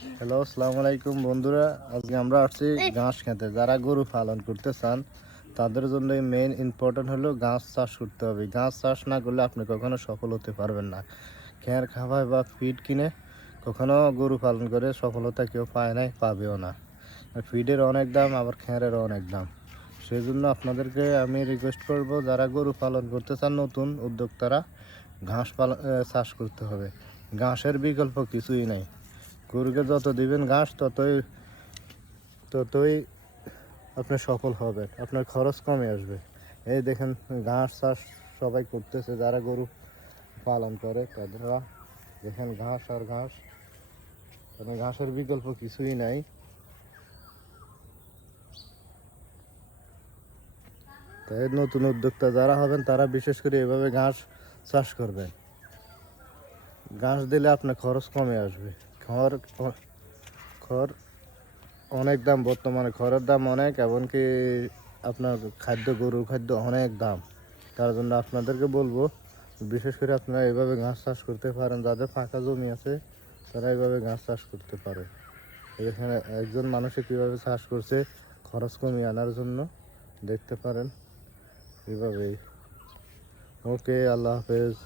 Hello, আসসালামু আলাইকুম বন্ধুরা। আজকে আমরা আসছি ঘাস খেতে। যারা গরু পালন করতে চান তাদের জন্য মেইন ইম্পর্টেন্ট হলো ঘাস চাষ করতে হবে। ঘাস চাষ না করলে আপনি কখনো সফল হতে পারবেন না। খ্যার খাবার বা ফিড কিনে কখনো গরু পালন করে সফলতা কেউ পায় নাই, পাবেও না। ফিডের অনেক দাম, আবার খ্যারেরও অনেক দাম। সেই জন্য আপনাদেরকে আমি রিকোয়েস্ট করব, যারা গরু পালন করতে চান নতুন উদ্যোক্তারা, ঘাস চাষ করতে হবে। ঘাসের বিকল্প কিছুই নাই। গরুকে যত দিবেন ঘাস ততই ততই আপনি সফল হবেন, আপনার খরচ কমে আসবে। এই দেখেন, ঘাস চাষ সবাই করতেছে, যারা গরু পালন করে তারা দেখেন ঘাস আর ঘাস, মানে ঘাসের বিকল্প কিছুই নাই। তাই নতুন উদ্যোক্তা যারা হবেন তারা বিশেষ করে এভাবে ঘাস চাষ করবেন। ঘাস দিলে আপনার খরচ কমে আসবে। খড় খড় অনেক দাম, বর্তমানে খড়ের দাম অনেক, এমনকি আপনার খাদ্য, গরুর খাদ্য অনেক দাম। তার জন্য আপনাদেরকে বলবো, বিশেষ করে আপনারা এইভাবে ঘাস চাষ করতে পারেন। যাদের ফাঁকা জমি আছে তারা এইভাবে ঘাস চাষ করতে পারে। এখানে একজন মানুষে কীভাবে চাষ করছে খরচ কমিয়ে আনার জন্য, দেখতে পারেন এভাবেই। ওকে, আল্লাহ হাফেজ।